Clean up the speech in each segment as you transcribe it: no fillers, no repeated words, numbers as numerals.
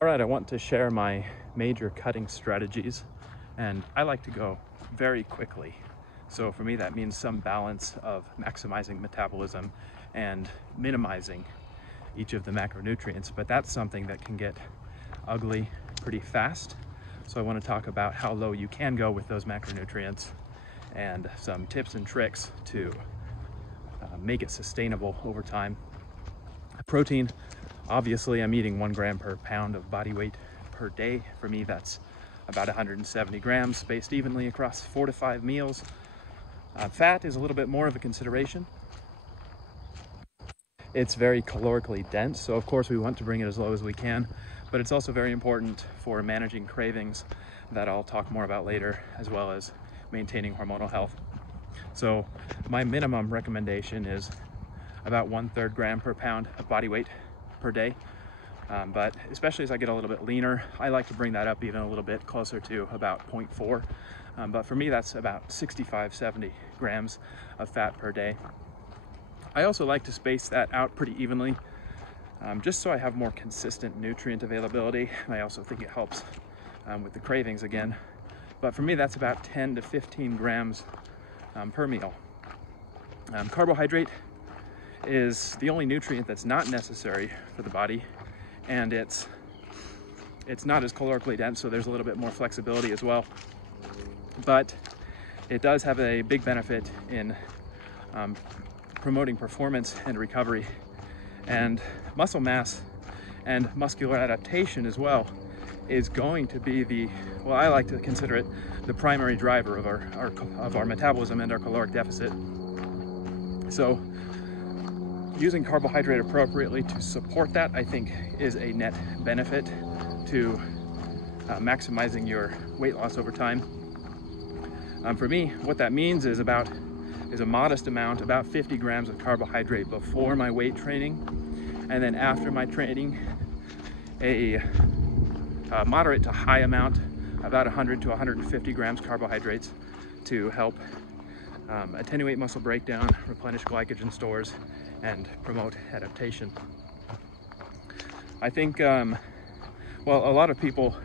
All right, I want to share my major cutting strategies, and I like to go very quickly. So for me, that means some balance of maximizing metabolism and minimizing each of the macronutrients, but that's something that can get ugly pretty fast. So I want to talk about how low you can go with those macronutrients and some tips and tricks to make it sustainable over time. Protein, obviously I'm eating 1 gram per pound of body weight per day. For me, that's about 170 grams spaced evenly across 4 to 5 meals. Fat is a little bit more of a consideration. It's very calorically dense, so of course we want to bring it as low as we can, but it's also very important for managing cravings that I'll talk more about later, as well as maintaining hormonal health. So my minimum recommendation is about 1/3 gram per pound of body weight per day. But especially as I get a little bit leaner, I like to bring that up even a little bit closer to about 0.4. But for me, that's about 65-70 grams of fat per day. I also like to space that out pretty evenly, just so I have more consistent nutrient availability. And I also think it helps with the cravings again. But for me, that's about 10 to 15 grams per meal. Carbohydrate is the only nutrient that's not necessary for the body, and it's not as calorically dense, so there's a little bit more flexibility as well. But it does have a big benefit in promoting performance and recovery, and muscle mass and muscular adaptation as well is going to be I like to consider it the primary driver of our metabolism and our caloric deficit. So using carbohydrate appropriately to support that, I think, is a net benefit to maximizing your weight loss over time. For me, what that means is a modest amount, about 50 grams of carbohydrate before my weight training, and then after my training, a moderate to high amount, about 100 to 150 grams carbohydrates to help attenuate muscle breakdown, replenish glycogen stores, and promote adaptation. I think, a lot of people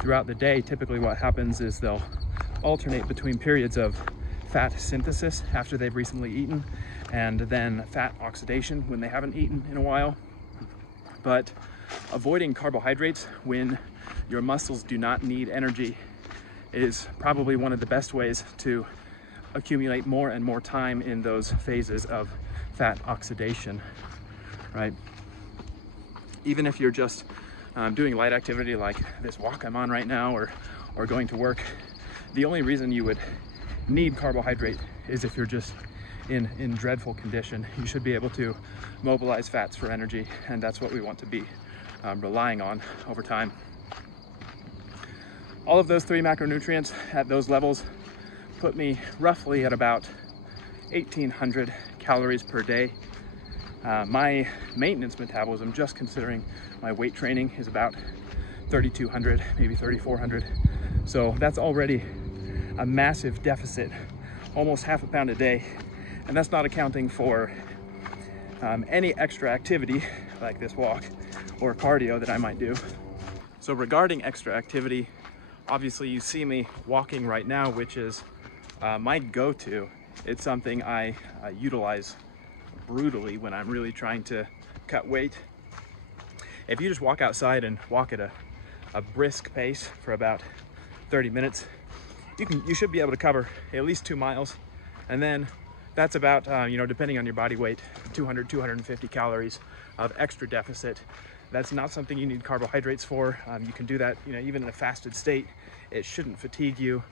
throughout the day, typically what happens is they'll alternate between periods of fat synthesis after they've recently eaten, and then fat oxidation when they haven't eaten in a while. But avoiding carbohydrates when your muscles do not need energy is probably one of the best ways to accumulate more and more time in those phases of fat oxidation, right? Even if you're just doing light activity like this walk I'm on right now, or going to work, the only reason you would need carbohydrate is if you're just in dreadful condition. You should be able to mobilize fats for energy, and that's what we want to be relying on over time. All of those 3 macronutrients at those levels put me roughly at about 1,800 calories per day. My maintenance metabolism, just considering my weight training, is about 3,200, maybe 3,400. So that's already a massive deficit, almost half a pound a day. And that's not accounting for any extra activity like this walk or cardio that I might do. So regarding extra activity, obviously you see me walking right now, which is my go-to. It's something I utilize brutally when I'm really trying to cut weight. If you just walk outside and walk at a brisk pace for about 30 minutes, you should be able to cover at least 2 miles. And then that's about, depending on your body weight, 200, 250 calories of extra deficit. That's not something you need carbohydrates for. You can do that, even in a fasted state. It shouldn't fatigue you.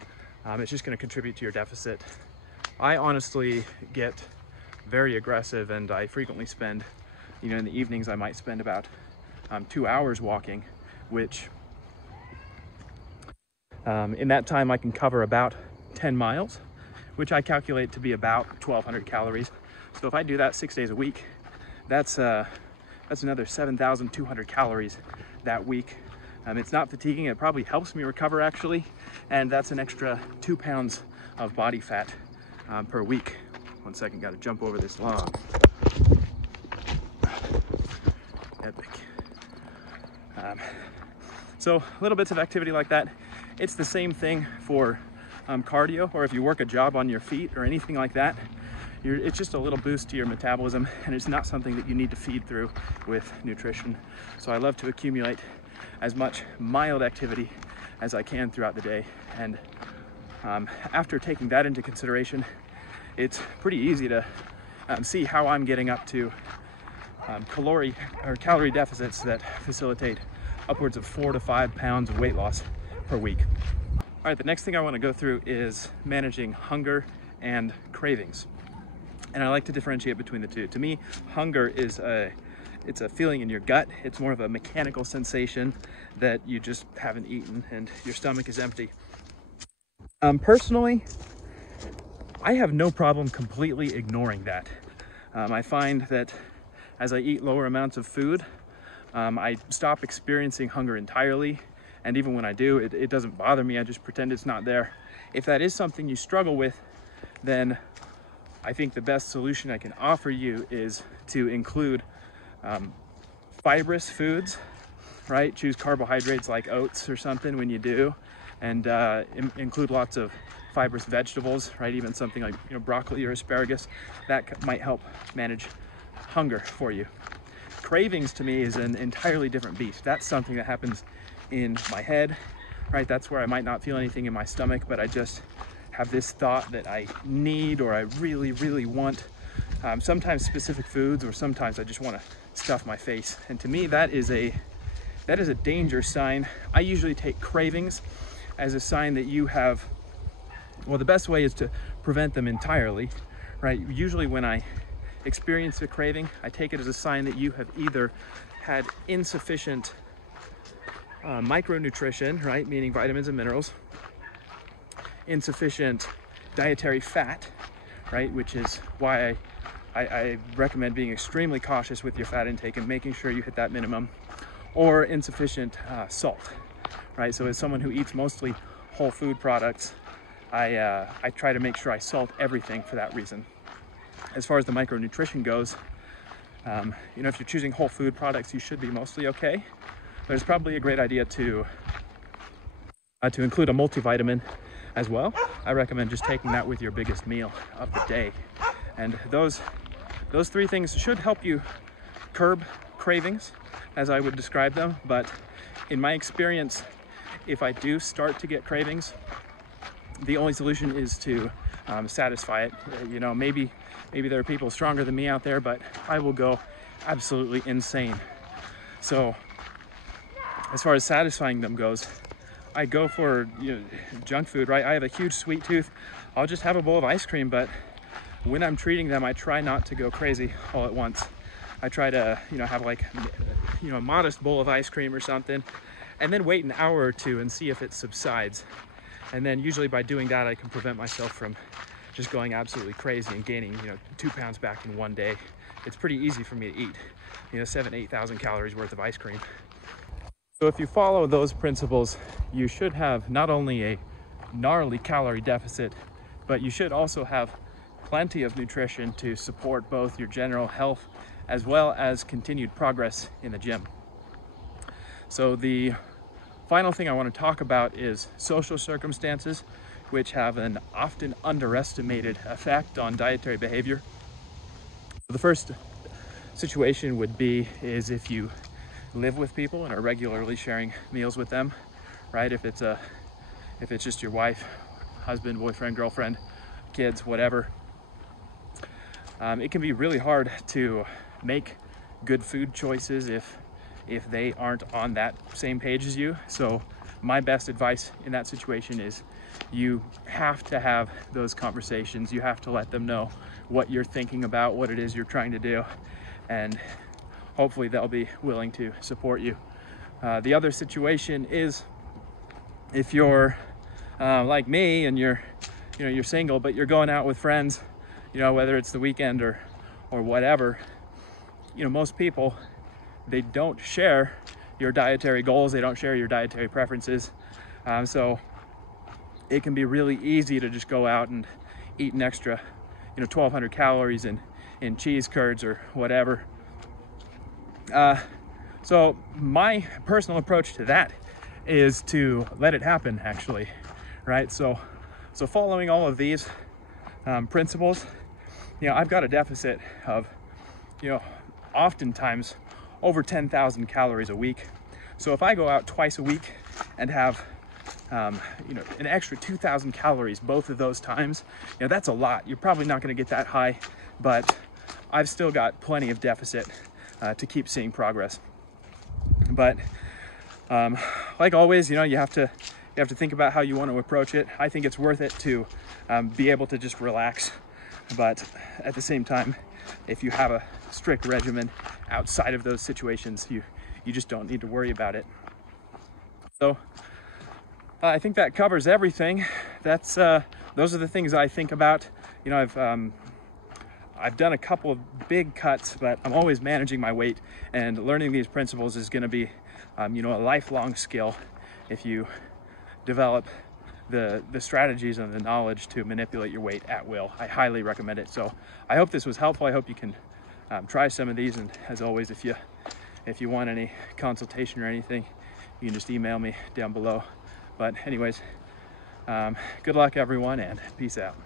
It's just going to contribute to your deficit. I honestly get very aggressive, and I frequently spend, in the evenings, I might spend about 2 hours walking, which in that time I can cover about 10 miles, which I calculate to be about 1,200 calories. So if I do that 6 days a week, that's another 7,200 calories that week. It's not fatiguing. It probably helps me recover, actually, and that's an extra 2 pounds of body fat per week. 1 second, got to jump over this log. Epic. So little bits of activity like that. It's the same thing for cardio, or if you work a job on your feet or anything like that. It's just a little boost to your metabolism, and it's not something that you need to feed through with nutrition. So I love to accumulate as much mild activity as I can throughout the day. And after taking that into consideration, it's pretty easy to see how I'm getting up to calorie deficits that facilitate upwards of 4 to 5 pounds of weight loss per week. All right, the next thing I want to go through is managing hunger and cravings. And I like to differentiate between the two. To me, hunger is it's a feeling in your gut. It's more of a mechanical sensation that you just haven't eaten and your stomach is empty. Personally, I have no problem completely ignoring that. I find that as I eat lower amounts of food, I stop experiencing hunger entirely. And even when I do, it doesn't bother me. I just pretend it's not there. If that is something you struggle with, then I think the best solution I can offer you is to include fibrous foods, right? Choose carbohydrates like oats or something when you do, and include lots of fibrous vegetables, right? Even something like broccoli or asparagus. That might help manage hunger for you. Cravings to me is an entirely different beast. That's something that happens in my head, right? That's where I might not feel anything in my stomach, but I just have this thought that I need or I really, really want sometimes specific foods, or sometimes I just want to stuff my face. And to me, that is a danger sign. I usually take cravings as a sign that you have, well, the best way is to prevent them entirely, right? Usually when I experience a craving, I take it as a sign that you have either had insufficient micronutrition, right? Meaning vitamins and minerals, insufficient dietary fat, right? Which is why I recommend being extremely cautious with your fat intake and making sure you hit that minimum, or insufficient salt, right? So as someone who eats mostly whole food products, I try to make sure I salt everything for that reason. As far as the micronutrition goes, if you're choosing whole food products, you should be mostly okay. But it's probably a great idea to include a multivitamin as well. I recommend just taking that with your biggest meal of the day. And those three things should help you curb cravings, as I would describe them. But in my experience, if I do start to get cravings, the only solution is to satisfy it. Maybe there are people stronger than me out there, but I will go absolutely insane. So as far as satisfying them goes, I go for junk food, right? I have a huge sweet tooth. I'll just have a bowl of ice cream, but when I'm treating them, I try not to go crazy all at once. I try to have like a modest bowl of ice cream or something, and then wait an hour or two and see if it subsides. And then usually by doing that, I can prevent myself from just going absolutely crazy and gaining 2 pounds back in one day. It's pretty easy for me to eat 7,000-8,000 calories worth of ice cream. So if you follow those principles, you should have not only a gnarly calorie deficit, but you should also have plenty of nutrition to support both your general health as well as continued progress in the gym. So the final thing I want to talk about is social circumstances, which have an often underestimated effect on dietary behavior. The first situation would be if you live with people and are regularly sharing meals with them, right? If it's just your wife, husband, boyfriend, girlfriend, kids, whatever, it can be really hard to make good food choices if they aren't on that same page as you. So my best advice in that situation is you have to have those conversations. You have to let them know what you're thinking about, what it is you're trying to do, and hopefully they'll be willing to support you. The other situation is if you're like me and you're single, but you're going out with friends, whether it's the weekend or whatever, most people, they don't share your dietary goals. They don't share your dietary preferences. So it can be really easy to just go out and eat an extra, 1,200 calories in cheese curds or whatever. So my personal approach to that is to let it happen, actually, right? So following all of these principles, I've got a deficit of, oftentimes over 10,000 calories a week. So if I go out twice a week and have, an extra 2,000 calories both of those times, that's a lot. You're probably not going to get that high, but I've still got plenty of deficit to keep seeing progress. But like always, you have to think about how you want to approach it. I think it's worth it to be able to just relax, but at the same time, if you have a strict regimen outside of those situations, you just don't need to worry about it. So I think that covers everything. Those are the things I think about. I've done a couple of big cuts, but I'm always managing my weight, and learning these principles is going to be, a lifelong skill if you develop the strategies and the knowledge to manipulate your weight at will. I highly recommend it. So I hope this was helpful. I hope you can try some of these. And as always, if you want any consultation or anything, you can just email me down below. But anyways, good luck everyone, and peace out.